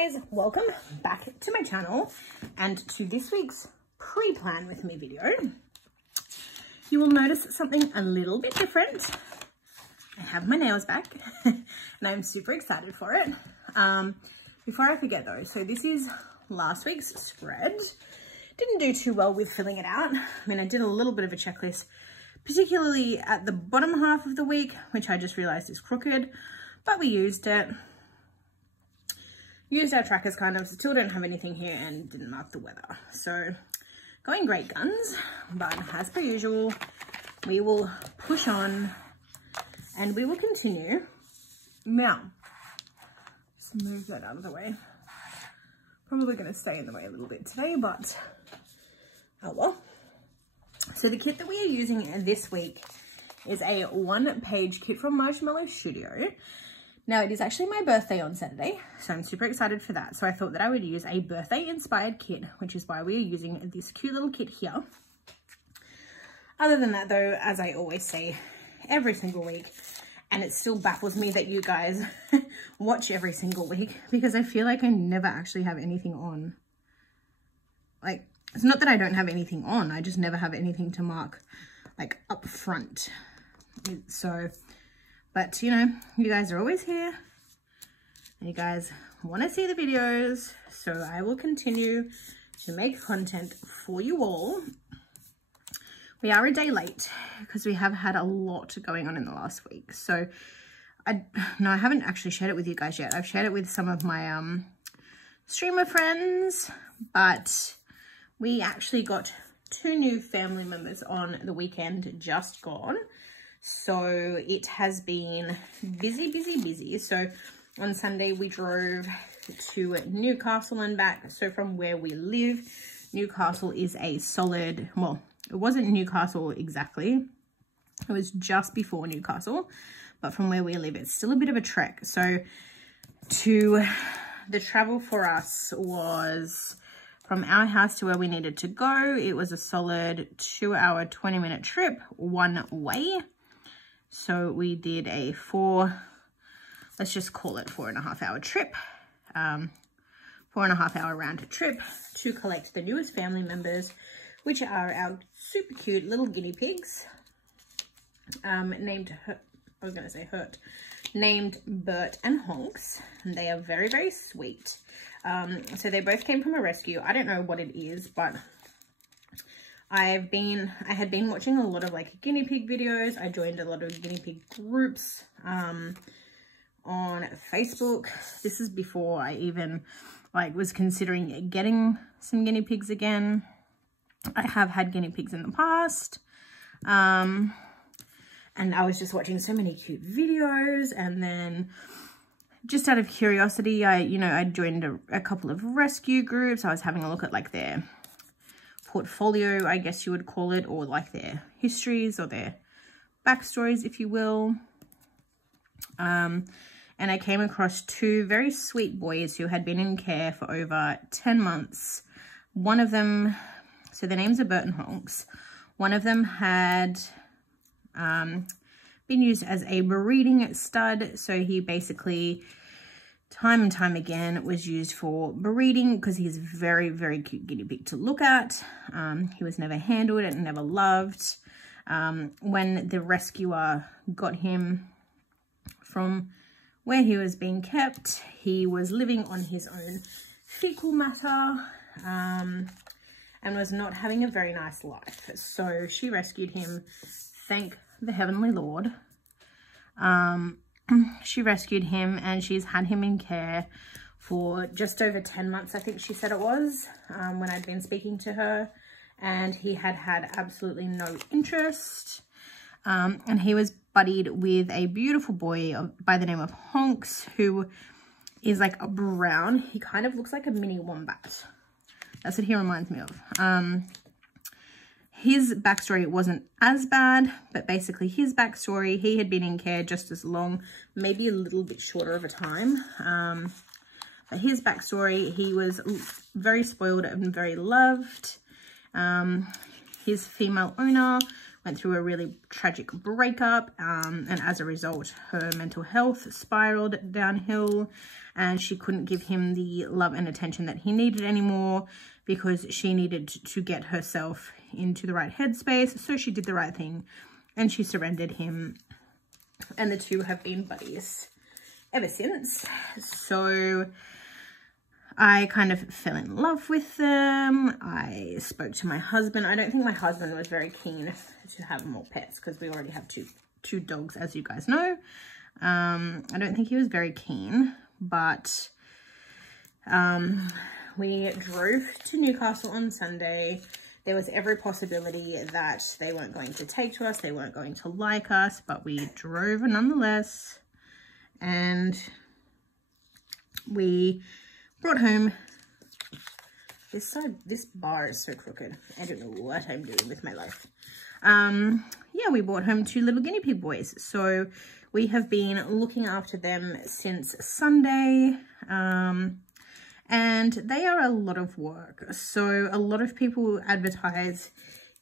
guys, welcome back to my channel and to this week's pre-plan with me video. You will notice something a little bit different. I have my nails back and I'm super excited for it. Before I forget though, so this is last week's spread. Didn't do too well with filling it out. I mean, I did a little bit of a checklist, particularly at the bottom half of the week, which I just realized is crooked, but we used it. Used our trackers kind of, still don't have anything here and didn't mark the weather. So going great guns, but as per usual, we will push on and we will continue. Now, just move that out of the way. Probably going to stay in the way a little bit today, but oh well. So the kit that we are using this week is a one-page kit from Mallow Studio. Now, it is actually my birthday on Saturday, so I'm super excited for that. So I thought that I would use a birthday-inspired kit, which is why we are using this cute little kit here. Other than that, though, as I always say every single week, and it still baffles me that you guys watch every single week, because I feel like I never actually have anything on. Like, it's not that I don't have anything on, I just never have anything to mark, like, up front. So... but, you know, you guys are always here and you guys want to see the videos. So I will continue to make content for you all. We are a day late because we have had a lot going on in the last week. So I haven't actually shared it with you guys yet. I've shared it with some of my streamer friends, but we actually got 2 new family members on the weekend just gone. So it has been busy. So on Sunday we drove to Newcastle and back. So from where we live, Newcastle is a solid, well, it wasn't Newcastle exactly. It was just before Newcastle, but from where we live, it's still a bit of a trek. So the travel for us was from our house to where we needed to go. It was a solid 2-hour, 20-minute trip one way. So we did a let's just call it 4.5-hour trip, 4.5-hour round trip to collect the newest family members, which are our super cute little guinea pigs, named Bert and Honks, and they are very, very sweet. So they both came from a rescue. I don't know what it is, but I had been watching a lot of like guinea pig videos. I joined a lot of guinea pig groups on Facebook. This is before I even like was considering getting some guinea pigs again. I have had guinea pigs in the past. And I was just watching so many cute videos, and then just out of curiosity, I joined a couple of rescue groups. I was having a look at like their portfolio, I guess you would call it, or like their histories or their backstories, if you will. And I came across 2 very sweet boys who had been in care for over 10 months. One of them, so their names are Bert and Honks. One of them had been used as a breeding stud. So he basically, time and time again, was used for breeding because he's a very, very cute guinea pig to look at. He was never handled and never loved. When the rescuer got him from where he was being kept, he was living on his own fecal matter and was not having a very nice life. So she rescued him, thank the Heavenly Lord. She rescued him and she's had him in care for just over 10 months, I think she said it was, when I'd been speaking to her, and he had absolutely no interest. And he was buddied with a beautiful boy by the name of Honks, who is like a brown. He kind of looks like a mini wombat. That's what he reminds me of. His backstory wasn't as bad, but basically his backstory, he had been in care just as long, maybe a little bit shorter of a time. But his backstory, he was very spoiled and very loved. His female owner went through a really tragic breakup, and as a result, her mental health spiraled downhill, and she couldn't give him the love and attention that he needed anymore because she needed to get herself into the right headspace. So she did the right thing and she surrendered him, and the two have been buddies ever since. So I kind of fell in love with them. I spoke to my husband. I don't think my husband was very keen to have more pets because we already have two dogs, as you guys know. I don't think he was very keen, but we drove to Newcastle on Sunday. There was every possibility that they weren't going to take to us, they weren't going to like us, but we drove nonetheless. And we brought home this bar is so crooked. I don't know what I'm doing with my life. Yeah, we brought home 2 little guinea pig boys. So we have been looking after them since Sunday. And they are a lot of work. So a lot of people advertise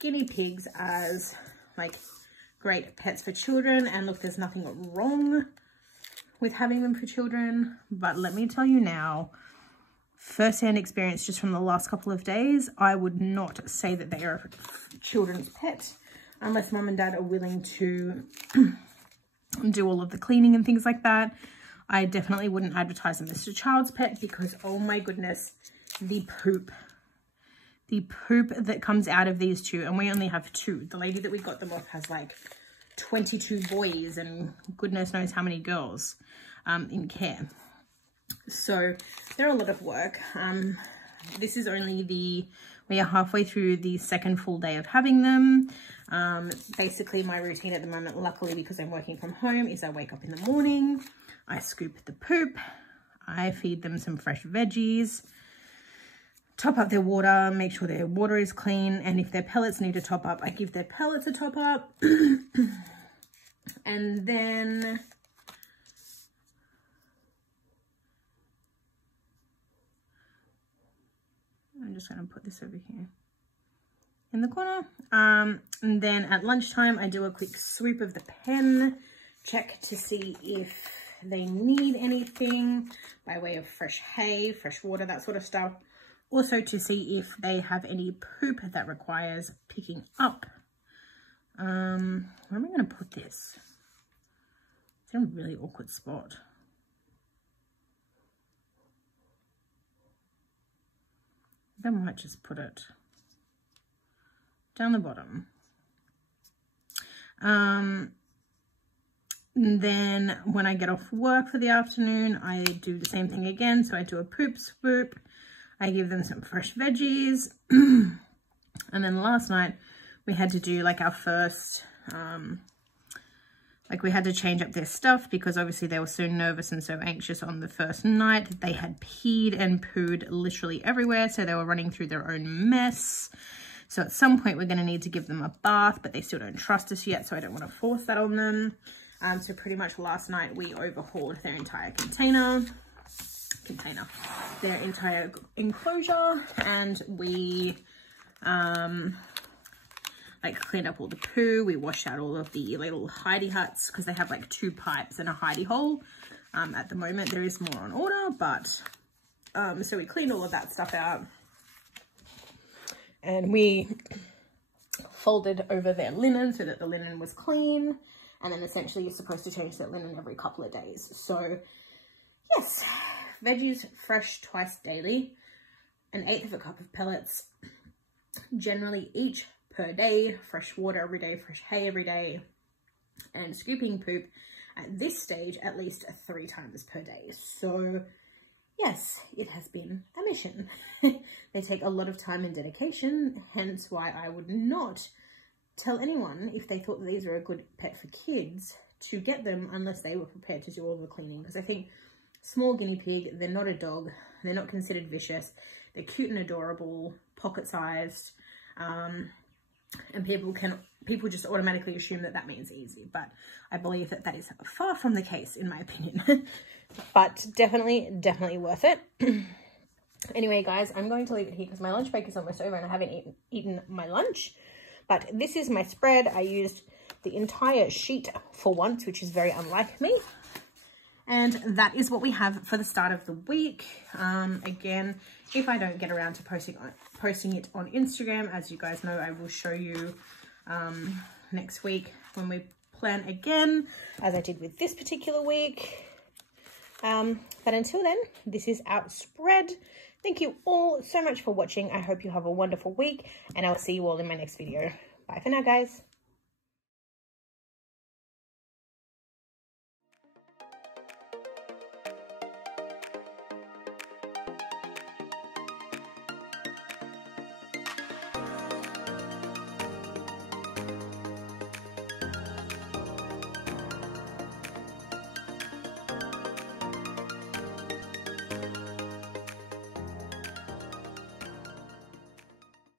guinea pigs as like great pets for children. And look, there's nothing wrong with having them for children. But let me tell you now, first-hand experience just from the last couple of days, I would not say that they are a children's pet unless mom and dad are willing to do all of the cleaning and things like that. I definitely wouldn't advertise them as a child's pet because, oh my goodness, the poop that comes out of these 2, and we only have 2. The lady that we got them off has like 22 boys and goodness knows how many girls in care. So they're a lot of work. This is only we are halfway through the 2nd full day of having them. Basically my routine at the moment, luckily because I'm working from home, is I wake up in the morning, I scoop the poop, I feed them some fresh veggies, top up their water, make sure their water is clean, and if their pellets need a top up, I give their pellets a top up. And then I'm just going to put this over here in the corner. And then at lunchtime, I do a quick sweep of the pen, check to see if they need anything by way of fresh hay, fresh water, that sort of stuff. Also to see if they have any poop that requires picking up. Where am I going to put this? It's in a really awkward spot. I might just put it down the bottom. And then when I get off work for the afternoon, I do the same thing again. So I do a poop swoop. I give them some fresh veggies. And then last night we had to do like our first, like we had to change up their stuff because obviously they were so nervous and so anxious on the first night. They had peed and pooed literally everywhere. So they were running through their own mess. So at some point we're going to need to give them a bath, but they still don't trust us yet. So I don't want to force that on them. So pretty much last night we overhauled their entire their entire enclosure, and we like cleaned up all the poo. We washed out all of the little hidey huts because they have like 2 pipes and a hidey hole. At the moment there is more on order, but so we cleaned all of that stuff out, and we folded over their linen so that the linen was clean. And then essentially you're supposed to change that linen every couple of days. So yes, veggies fresh twice daily, 1/8 of a cup of pellets, generally each per day, fresh water every day, fresh hay every day, and scooping poop at this stage at least 3 times per day. So yes, it has been a mission. They take a lot of time and dedication, hence why I would not tell anyone if they thought that these were a good pet for kids to get them unless they were prepared to do all the cleaning. Because I think small guinea pig, they're not a dog, they're not considered vicious, they're cute and adorable, pocket-sized, and people just automatically assume that that means easy, but I believe that that is far from the case in my opinion. But definitely worth it. Anyway guys, I'm going to leave it here because my lunch break is almost over and I haven't eaten my lunch. But this is my spread. I used the entire sheet for once, which is very unlike me. And that is what we have for the start of the week. Again, if I don't get around to posting it on Instagram, as you guys know, I will show you next week when we plan again, as I did with this particular week. But until then, this is our spread. Thank you all so much for watching. I hope you have a wonderful week, and I'll see you all in my next video. Bye for now, guys.